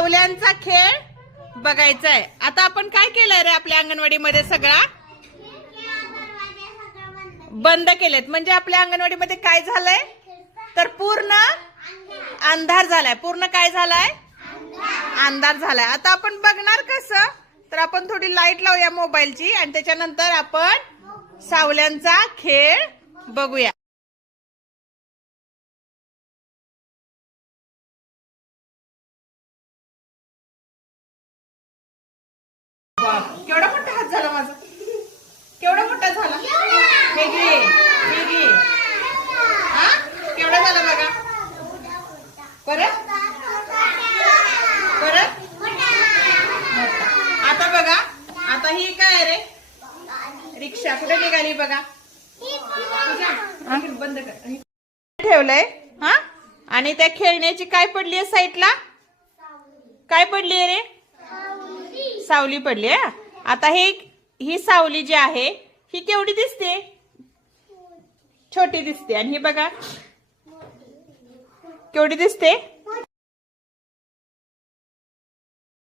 सावल्यांचा खेळ बघायचा आहे। आता आपण काय केलंय रे आपल्या अंगणवाडीमध्ये सगळा बंद केलेत, म्हणजे आपल्या अंगणवाडीमध्ये काय झालंय तर पूर्ण अंधार झालाय। पूर्ण काय झालाय अंधार झालाय। आता आपण बघणार कसं तर आपण थोडी लाईट लावूया मोबाईलची आणि त्याच्यानंतर आपण सावल्यांचा खेळ बघूया। केवढा मोठा हात झाला माझा, केवढा मोठा झाला हे घे हे घे। हा केवढा झाला बघा, परत परत मोठा। आता बघा, आता ही काय रे रिक्षा कुठे निघाली बघा, बंद कर ठेवलंय। हा आणि त्या खेळण्याची काय पडली आहे साईडला, काय पडली आहे रे सावली पडली आहे। आता ही सावली जी आहे ही केवढी दिसते, छोटी दिसते, आणि ही बघा केवढी दिसते